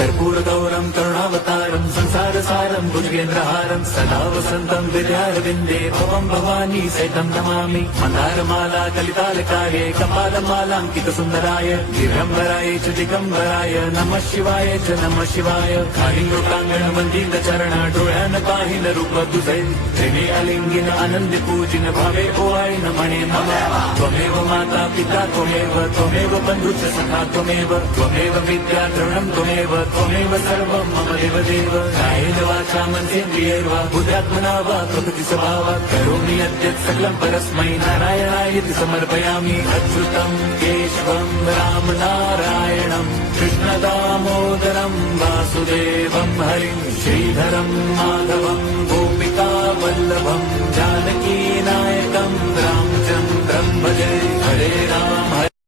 कर्पूरगौरं करुणावतारं संसारसारं भुजगेन्द्रहारं सदा वसन्तं विद्यारविन्दे भवं भवानी सहितं नमामि मन्दारमाला कलितालकाये कपालमालाङ्कितसुन्दराय दिगम्बराय च दिगम्बराय नमः शिवाय च नमः शिवाय कालिंगोटांगण वंदित चरण डोळ्यान पाहिन रूप तुझे प्रेमे अलिंगिन आनंद पूजिन भावे ओवाळीन म्हणे मला त्वमेव माता पिता त्वमेव बंधुच सखा त्वमेव विद्या द्रवणं त्वमेव सर्वं मम देवदेव कायेन वाचा मनसेन्द्रियैर्वा बुद्ध्यात्मना वा प्रकृति स्वभावात् करोमि यद्यत् सकलं परस्मै नारायणायति समर्पयामि अच्युतं केशवं राम नारायणं कृष्णदामोदरं वासुदेवं हरिं श्रीधरं माधवं गोपिका वल्लभं जानकी नायकं रामचन्द्रं भजे हरे राम